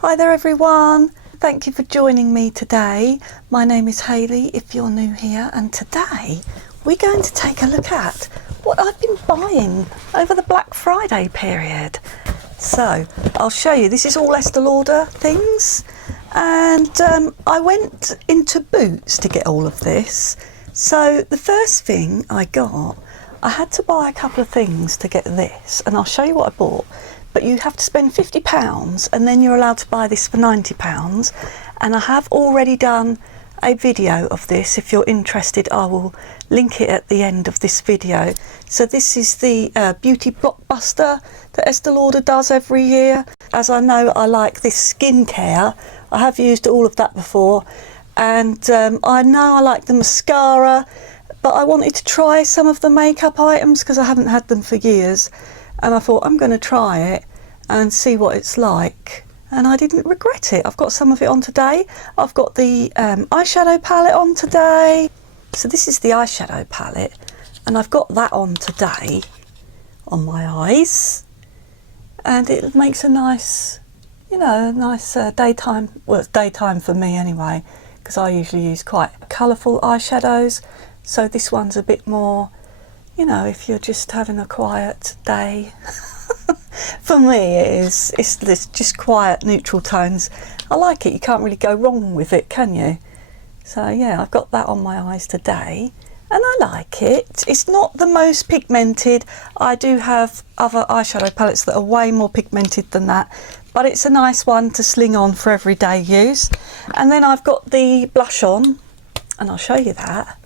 Hi there everyone, thank you for joining me today. My name is Hayley if you're new here, and today we're going to take a look at what I've been buying over the Black Friday period. So I'll show you, this is all Estée Lauder things, and I went into Boots to get all of this. So the first thing I got, I had to buy a couple of things to get this, and I'll show you what I bought. But you have to spend £50 and then you're allowed to buy this for £90, and I have already done a video of this. If you're interested, I will link it at the end of this video. So this is the beauty blockbuster that Estée Lauder does every year. As I know, I like this skincare. I have used all of that before, and I know I like the mascara, but I wanted to try some of the makeup items because I haven't had them for years. And I thought, I'm going to try it and see what it's like. And I didn't regret it. I've got some of it on today. I've got the eyeshadow palette on today. So this is the eyeshadow palette. And I've got that on today on my eyes. And it makes a nice, you know, nice daytime. Well, it's daytime for me anyway, because I usually use quite colourful eyeshadows. So this one's a bit more, you know, if you're just having a quiet day. For me it's just quiet neutral tones. I like it. You can't really go wrong with it, can you? So yeah, I've got that on my eyes today and I like it. It's not the most pigmented. I do have other eyeshadow palettes that are way more pigmented than that, but it's a nice one to sling on for everyday use. And then I've got the blush on, and I'll show you that.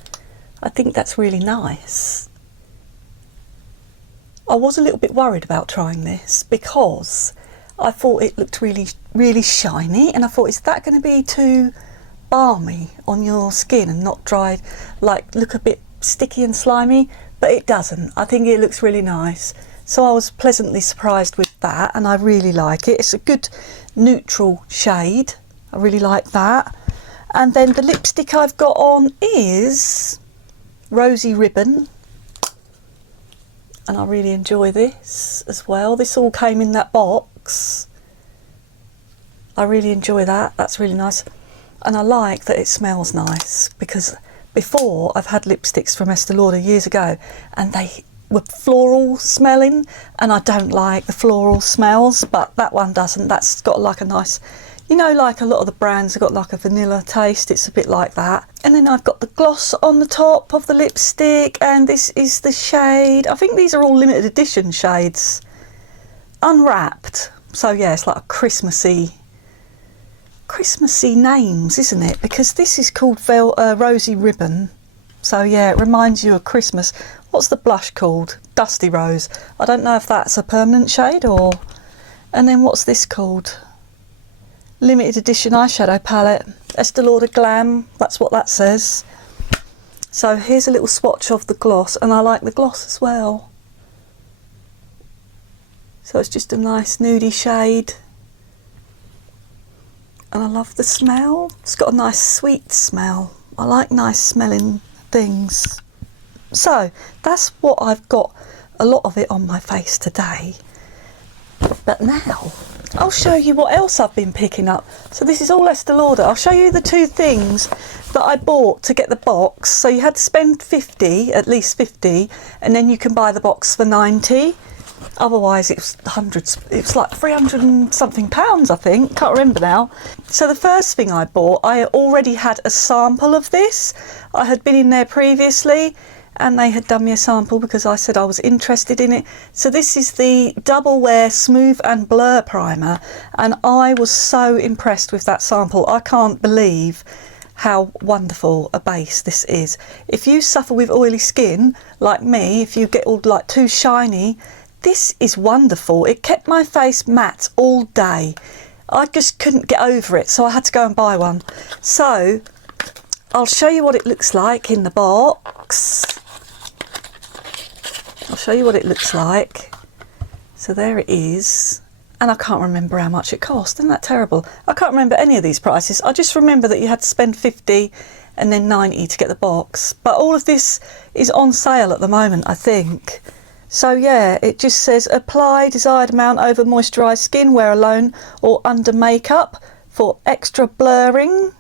I think that's really nice. I was a little bit worried about trying this because I thought it looked really shiny, and I thought, is that going to be too balmy on your skin and not dried, like look a bit sticky and slimy? But it doesn't. I think it looks really nice. So I was pleasantly surprised with that, and I really like it. It's a good neutral shade. I really like that. And then the lipstick I've got on is Rosy Ribbon. And I really enjoy this as well. This all came in that box. I really enjoy that. That's really nice. And I like that it smells nice, because before I've had lipsticks from Estée Lauder years ago and they were floral smelling, and I don't like the floral smells, but that one doesn't. That's got like a nice, you know, like a lot of the brands have got like a vanilla taste. It's a bit like that. And then I've got the gloss on the top of the lipstick, and this is the shade. I think these are all limited edition shades. Unwrapped. So yeah, it's like a Christmassy names, isn't it? Because this is called Rosy Ribbon. So yeah, it reminds you of Christmas. What's the blush called? Dusty Rose. I don't know if that's a permanent shade or... And then what's this called? Limited edition eyeshadow palette, Estée Lauder Glam, that's what that says. So here's a little swatch of the gloss, and I like the gloss as well. So it's just a nice nudie shade. And I love the smell. It's got a nice sweet smell. I like nice smelling things. So that's what I've got, a lot of it on my face today. But now I'll show you what else I've been picking up. So this is all Estée Lauder. I'll show you the two things that I bought to get the box. So you had to spend 50, at least 50, and then you can buy the box for 90. Otherwise it was hundreds. It was like 300 and something pounds, I think. Can't remember now. So the first thing I bought, I already had a sample of this. I had been in there previously, and they had done me a sample because I said I was interested in it. So this is the Double Wear Smooth and Blur Primer, and I was so impressed with that sample. I can't believe how wonderful a base this is. If you suffer with oily skin like me, if you get all like too shiny, this is wonderful. It kept my face matte all day. I just couldn't get over it, so I had to go and buy one. So I'll show you what it looks like in the box. I'll show you what it looks like. So there it is, and I can't remember how much it cost. Isn't that terrible? I can't remember any of these prices. I just remember that you had to spend 50 and then 90 to get the box. But all of this is on sale at the moment, I think. So yeah, it just says apply desired amount over moisturised skin, wear alone or under makeup for extra blurring.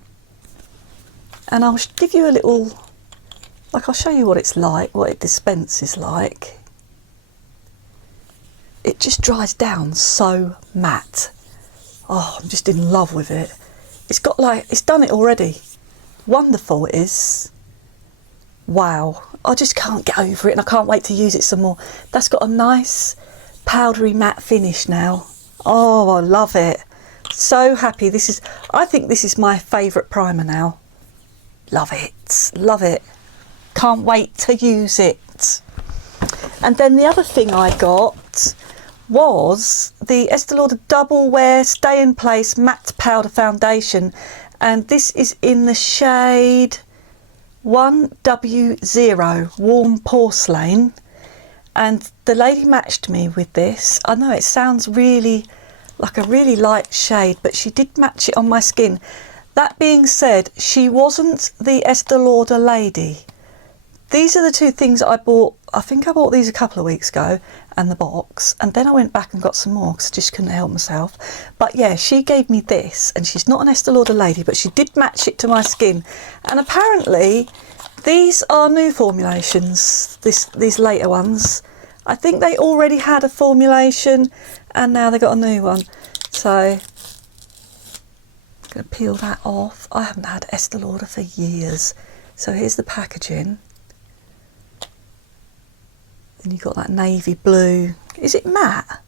And I'll give you a little, like I'll show you what it's like, what it dispenses like. It just dries down so matte. Oh, I'm just in love with it. It's got like, it's done it already. Wonderful it is. Wow, I just can't get over it and I can't wait to use it some more. That's got a nice powdery matte finish now. Oh, I love it. So happy. This is, I think this is my favourite primer now. Love it, love it. Can't wait to use it. And then the other thing I got was the Estée Lauder Double Wear Stay in Place Matte Powder Foundation. And this is in the shade 1W0 Warm Porcelain, and the lady matched me with this. I know it sounds really like a really light shade, but she did match it on my skin. That being said, she wasn't the Estée Lauder lady. These are the two things I bought. I think I bought these a couple of weeks ago, and the box, and then I went back and got some more because I just couldn't help myself. But yeah, she gave me this, and she's not an Estée Lauder lady, but she did match it to my skin. And apparently these are new formulations, these later ones. I think they already had a formulation and now they got a new one. So I'm going to peel that off. I haven't had Estée Lauder for years. So here's the packaging. And you've got that navy blue. Is it matte?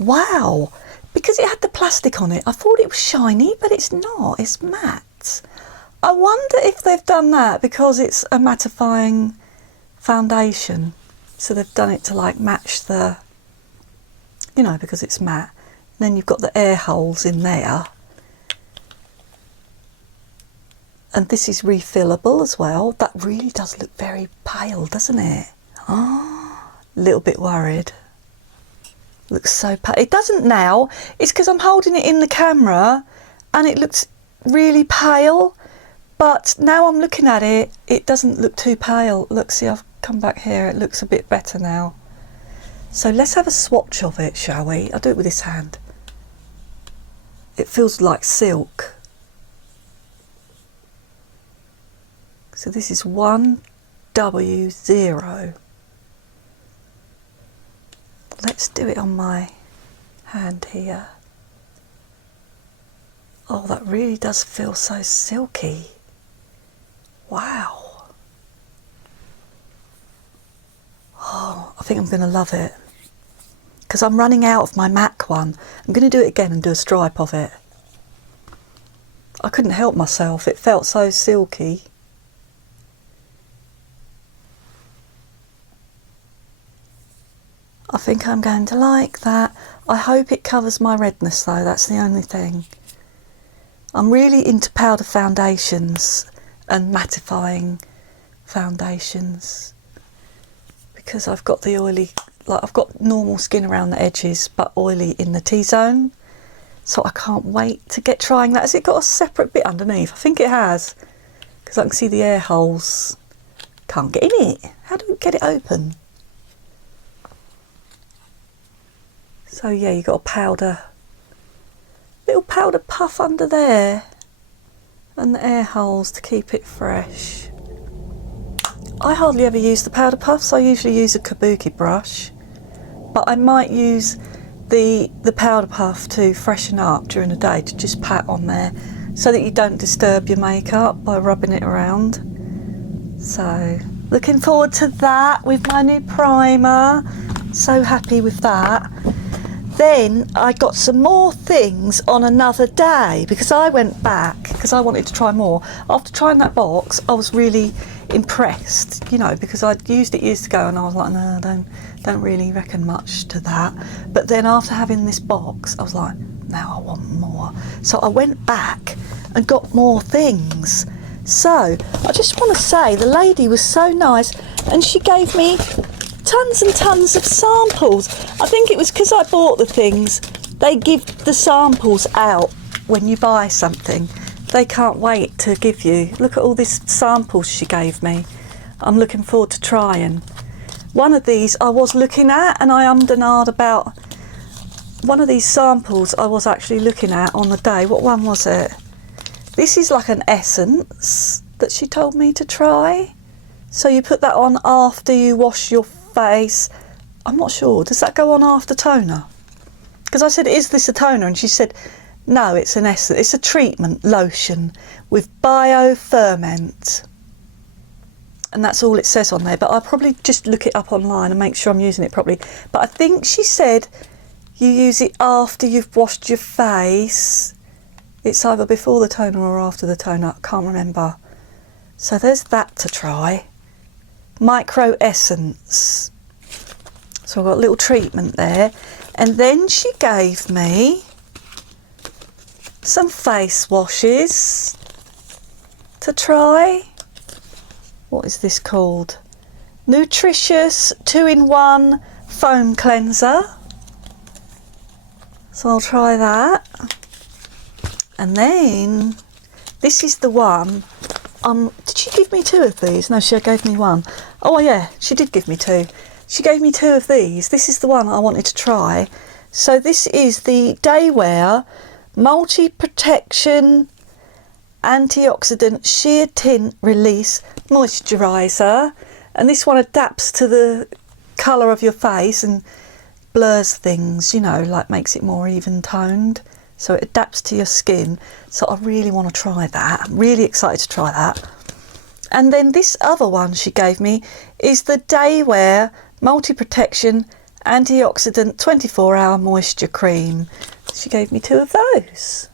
Wow! Because it had the plastic on it, I thought it was shiny, but it's not. It's matte. I wonder if they've done that because it's a mattifying foundation. So they've done it to like match the, you know, because it's matte. And then you've got the air holes in there. And this is refillable as well. That really does look very pale, doesn't it? Oh. A little bit worried. Looks so pale. It doesn't now. It's because I'm holding it in the camera and it looks really pale. But now I'm looking at it, it doesn't look too pale. Look, see, I've come back here. It looks a bit better now. So let's have a swatch of it, shall we? I'll do it with this hand. It feels like silk. So this is 1W0. Let's do it on my hand here. Oh, that really does feel so silky. Wow. Oh, I think I'm going to love it. Because I'm running out of my MAC one. I'm going to do it again and do a stripe of it. I couldn't help myself. It felt so silky. I think I'm going to like that. I hope it covers my redness though, that's the only thing. I'm really into powder foundations and mattifying foundations because I've got the oily, like I've got normal skin around the edges but oily in the T-zone. So I can't wait to get trying that. Has it got a separate bit underneath? I think it has, because I can see the air holes. Can't get in it. How do we get it open? So yeah, you've got a powder, little powder puff under there and the air holes to keep it fresh. I hardly ever use the powder puffs. I usually use a kabuki brush, but I might use the powder puff to freshen up during the day, to just pat on there so that you don't disturb your makeup by rubbing it around. So looking forward to that with my new primer. So happy with that. Then I got some more things on another day because I went back because I wanted to try more. After trying that box, I was really impressed, you know, because I'd used it years ago and I was like, no, I don't really reckon much to that. But then after having this box, I was like, now I want more. So I went back and got more things. So I just want to say the lady was so nice and she gave me tons and tons of samples. I think it was because I bought the things. They give the samples out when you buy something. They can't wait to give you. Look at all these samples she gave me. I'm looking forward to trying. one of these I was looking at, and I ummed and ahed about one of these samples I was actually looking at on the day. What one was it? This is like an essence that she told me to try. So you put that on after you wash your face. I'm not sure, does that go on after toner? Because I said, is this a toner? And she said, no, it's an essence. It's a treatment lotion with bioferment. And that's all it says on there. But I'll probably just look it up online and make sure I'm using it properly. But I think she said you use it after you've washed your face. It's either before the toner or after the toner. I can't remember. So there's that to try. Micro essence. So I've got a little treatment there. And then she gave me some face washes to try. What is this called? Nutritious 2-in-1 foam cleanser. So I'll try that. And then this is the one. Did she give me 2 of these? No, she gave me 1. Oh yeah, she did give me 2. She gave me 2 of these. This is the one I wanted to try. So this is the Daywear Multi Protection Antioxidant Sheer Tint Release Moisturizer. And this one adapts to the colour of your face and blurs things, you know, like makes it more even toned. So it adapts to your skin. So I really want to try that. I'm really excited to try that. And then this other one she gave me is the Daywear Multi Protection Antioxidant 24-Hour Moisture Cream. She gave me 2 of those.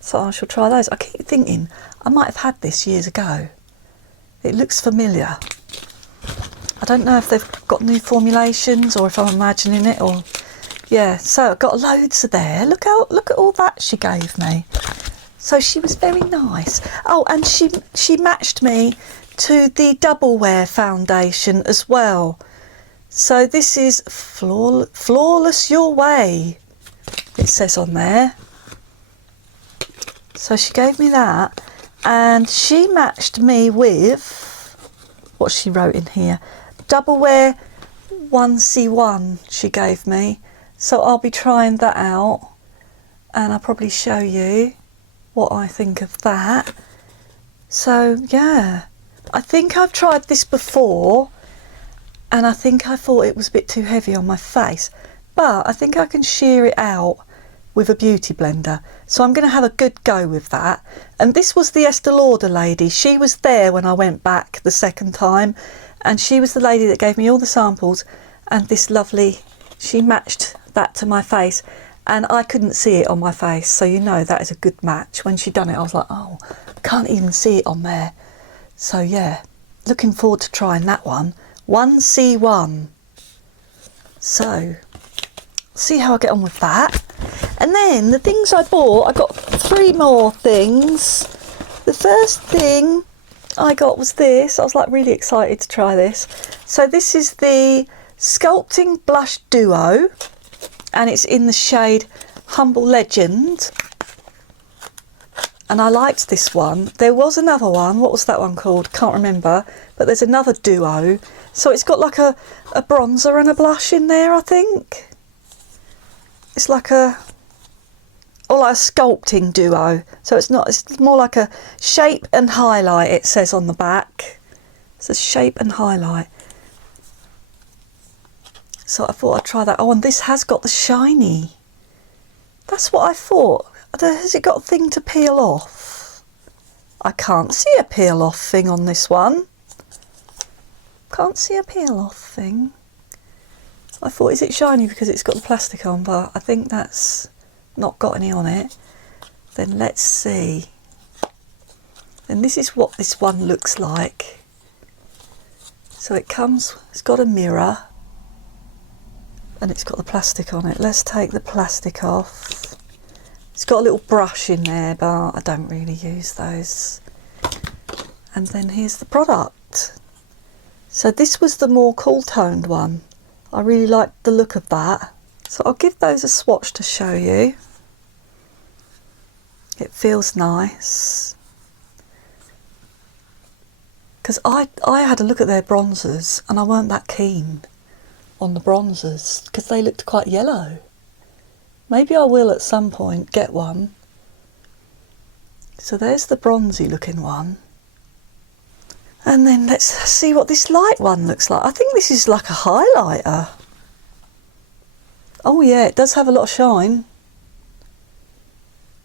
So I shall try those. I keep thinking I might have had this years ago. It looks familiar. I don't know if they've got new formulations or if I'm imagining it, or yeah. So I've got loads of there. Look at all that she gave me. So she was very nice. Oh, and she matched me to the Double Wear foundation as well. So this is Flawless Your Way, it says on there. So she gave me that, and she matched me with what she wrote in here. Double Wear 1C1 she gave me. So I'll be trying that out, and I'll probably show you what I think of that. So yeah, I think I've tried this before, and I think I thought it was a bit too heavy on my face, but I think I can shear it out with a beauty blender. So I'm going to have a good go with that. And this was the Estée Lauder lady. She was there when I went back the second time, and she was the lady that gave me all the samples, and this lovely, she matched that to my face, and I couldn't see it on my face, so you know that is a good match. When she done it I was like, oh, I can't even see it on there. So yeah, looking forward to trying that one. 1C1. So see how I get on with that. And then the things I bought, I got 3 more things. The first thing I got was this. I was like really excited to try this. So this is the Sculpting Blush Duo, and it's in the shade Humble Legend. And I liked this one. There was another one. What was that one called? Can't remember. But there's another duo. So it's got like a bronzer and a blush in there, I think. It's like a sculpting duo. So it's not, it's more like a shape and highlight, it says on the back. It's a shape and highlight. So I thought I'd try that. Oh, and this has got the shiny. That's what I thought. Has it got a thing to peel off? I can't see a peel off thing on this one. Can't see a peel off thing. I thought, is it shiny because it's got the plastic on, but I think that's not got any on it. Then let's see. And this is what this one looks like. So it comes, it's got a mirror, and it's got the plastic on it. Let's take the plastic off. It's got a little brush in there, but I don't really use those. And then here's the product. So this was the more cool toned one. I really liked the look of that. So I'll give those a swatch to show you. It feels nice. Because I had a look at their bronzers and I weren't that keen. on the bronzers because they looked quite yellow. Maybe I will at some point get one. So there's the bronzy looking one. And then let's see what this light one looks like. I think this is like a highlighter. Oh yeah, it does have a lot of shine.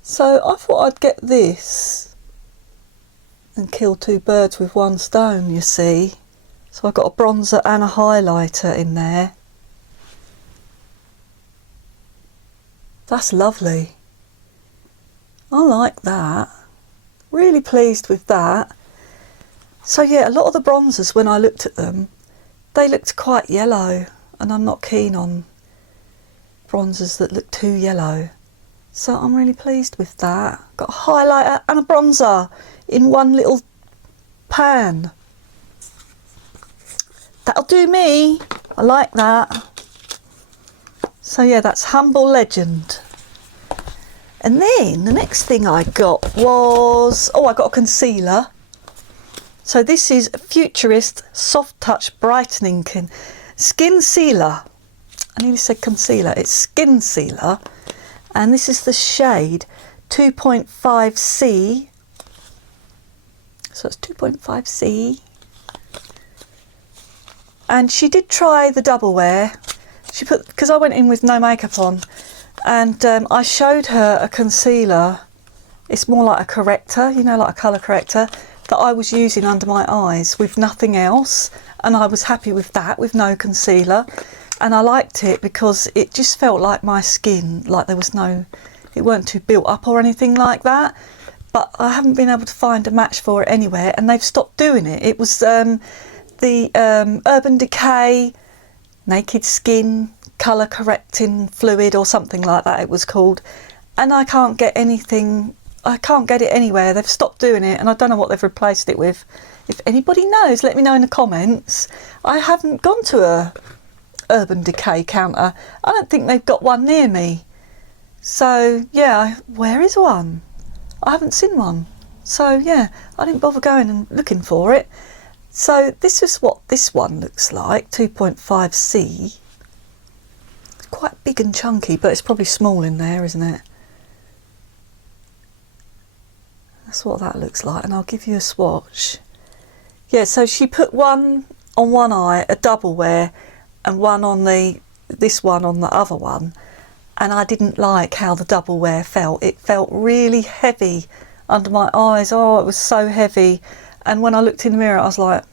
So I thought I'd get this and kill two birds with one stone, you see. So I've got a bronzer and a highlighter in there. That's lovely. I like that. Really pleased with that. So yeah, a lot of the bronzers, when I looked at them, they looked quite yellow, and I'm not keen on bronzers that look too yellow. So I'm really pleased with that. Got a highlighter and a bronzer in one little pan. That'll do me. I like that. So yeah, that's Humble Legend. And then the next thing I got was, I got a concealer. So this is Futurist Soft Touch Brightening Skin Sealer. I nearly said concealer, it's Skin Sealer. And this is the shade 2.5C. So it's 2.5C. And she did try the double wear. She put, because I went in with no makeup on, and I showed her a concealer. It's more like a corrector, you know, like a colour corrector, that I was using under my eyes with nothing else, and I was happy with that, with no concealer. And I liked it because it just felt like my skin, like there was no, it weren't too built up or anything like that. But I haven't been able to find a match for it anywhere, and they've stopped doing it. It was the Urban Decay Naked Skin Colour Correcting Fluid or something like that it was called. And I can't get anything, I can't get it anywhere. They've stopped doing it, and I don't know what they've replaced it with. If anybody knows, let me know in the comments. I haven't gone to a Urban Decay counter. I don't think they've got one near me. So yeah, where is one? I haven't seen one. So yeah, I didn't bother going and looking for it. So this is what this one looks like, 2.5C. It's quite big and chunky, but it's probably small in there, isn't it? That's what that looks like, and I'll give you a swatch. Yeah, so she put one on one eye, a double wear, and one on this one on the other one. And I didn't like how the double wear felt. It felt really heavy under my eyes. Oh, it was so heavy. And when I looked in the mirror, I was like,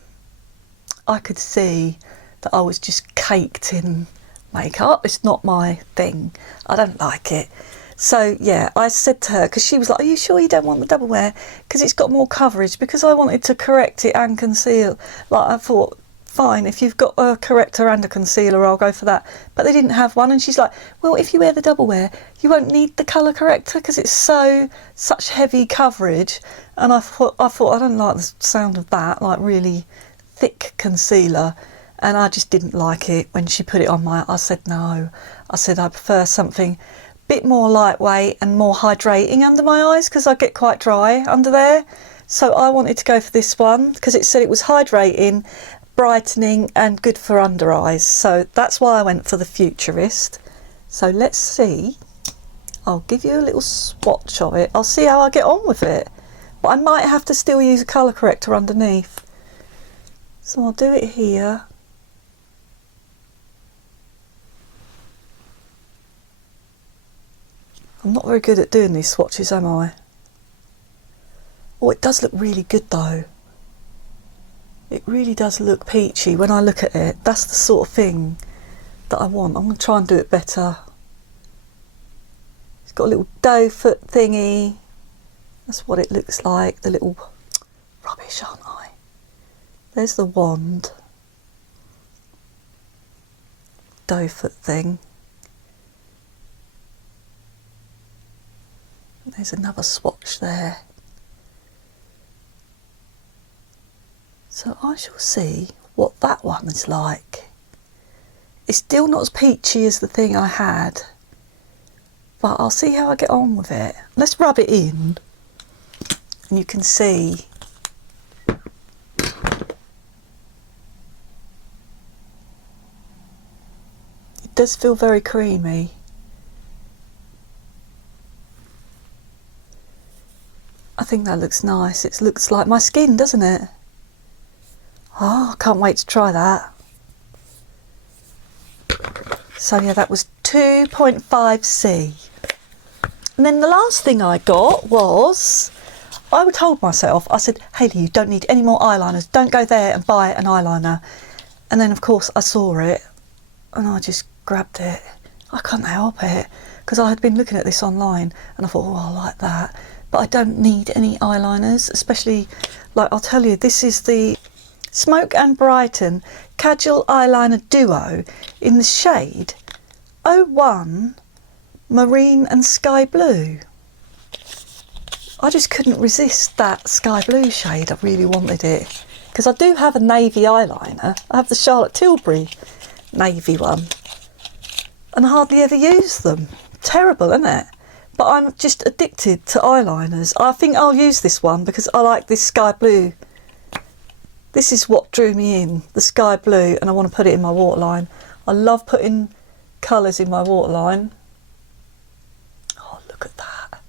I could see that I was just caked in makeup. It's not my thing. I don't like it. So yeah, I said to her, because she was like, are you sure you don't want the double wear? Because it's got more coverage. Because I wanted to correct it and conceal. Like, I thought, fine, if you've got a corrector and a concealer, I'll go for that. But they didn't have one, and she's like, well, if you wear the double wear, you won't need the colour corrector because it's such heavy coverage. And I thought I don't like the sound of that, like really thick concealer. And I just didn't like it when she put it on I said no. I said I prefer something a bit more lightweight and more hydrating under my eyes, because I get quite dry under there. So I wanted to go for this one because it said it was hydrating, brightening and good for under eyes. So that's why I went for the Futurist. So let's see. I'll give you a little swatch of it. I'll see how I get on with it. But I might have to still use a colour corrector underneath. So I'll do it here. I'm not very good at doing these swatches, am I? Oh, it does look really good though. It really does look peachy when I look at it. That's the sort of thing that I want. I'm going to try and do it better. It's got a little doe foot thingy. That's what it looks like. The little rubbish, aren't I? There's the wand. Doe foot thing. There's another swatch there. So I shall see what that one is like. It's still not as peachy as the thing I had, but I'll see how I get on with it. Let's rub it in and you can see. does feel very creamy. I think that looks nice. It looks like my skin, doesn't it? Oh, I can't wait to try that. So yeah, that was 2.5C. And then the last thing I got was, I told myself, I said, Hayley, you don't need any more eyeliners. Don't go there and buy an eyeliner. And then of course I saw it and I just grabbed it. I couldn't help it because I had been looking at this online and I thought, oh, I like that. But I don't need any eyeliners, especially, like I'll tell you, this is the Smoke and Brighten Casual Eyeliner Duo in the shade 01 Marine and Sky Blue. I just couldn't resist that sky blue shade. I really wanted it because I do have a navy eyeliner. I have the Charlotte Tilbury navy one and I hardly ever use them. Terrible, isn't it? But I'm just addicted to eyeliners. I think I'll use this one because I like this sky blue. This is what drew me in, the sky blue, and I want to put it in my waterline. I love putting colours in my waterline. Oh, look at that.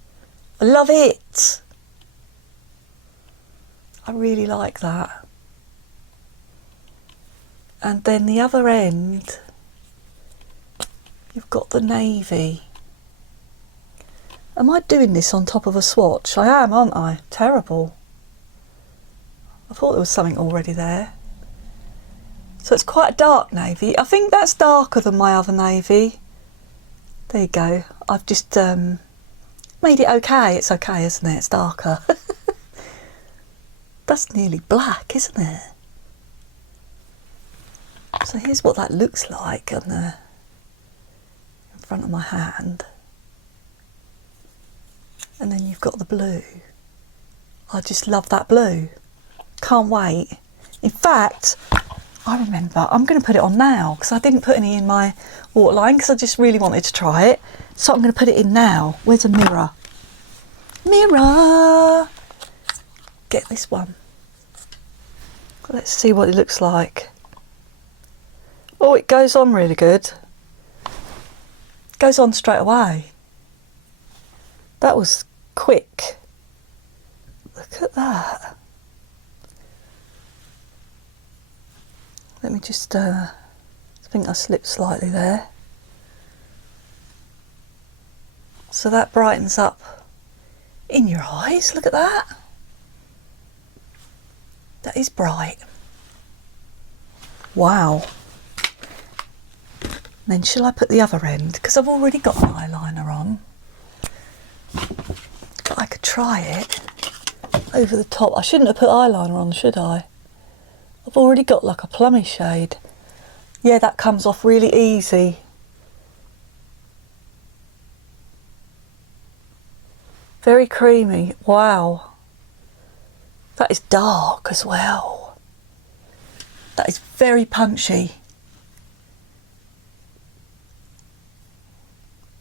I love it. I really like that. And then the other end, you've got the navy. Am I doing this on top of a swatch? I am, aren't I? Terrible. I thought there was something already there. So it's quite a dark navy. I think that's darker than my other navy. There you go. I've just made it okay. It's okay, isn't it? It's darker. That's nearly black, isn't it? So here's what that looks like on the in front of my hand. And then you've got the blue. I just love that blue. Can't wait. In fact, I remember I'm going to put it on now because I didn't put any in my waterline because I just really wanted to try it. So I'm going to put it in now. Where's a mirror? Mirror! Get this one. Let's see what it looks like. Oh, it goes on really good. Goes on straight away. That was quick. Look at that. Let me just, I think I slipped slightly there. So that brightens up in your eyes, look at that. That is bright. Wow. Then shall I put the other end? Because I've already got an eyeliner on. But I could try it over the top. I shouldn't have put eyeliner on, should I? I've already got like a plummy shade. Yeah, that comes off really easy. Very creamy. Wow. That is dark as well. That is very punchy.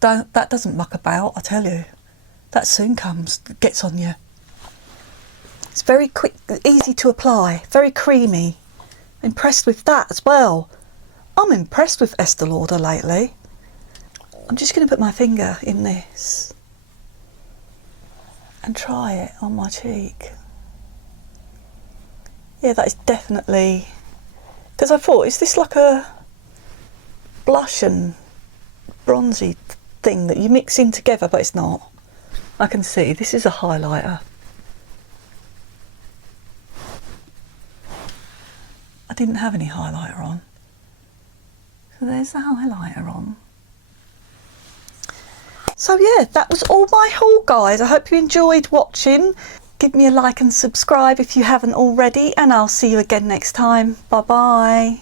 That doesn't muck about, I tell you. That soon gets on you. It's very quick, easy to apply, very creamy. Impressed with that as well. I'm impressed with Estée Lauder lately. I'm just going to put my finger in this and try it on my cheek. Yeah, that is definitely, because I thought, is this like a blush and bronzy thing that you mix in together, but it's not. I can see this is a highlighter. I didn't have any highlighter on. So there's the highlighter on. So yeah, that was all my haul, guys. I hope you enjoyed watching. Give me a like and subscribe if you haven't already, and I'll see you again next time. Bye bye.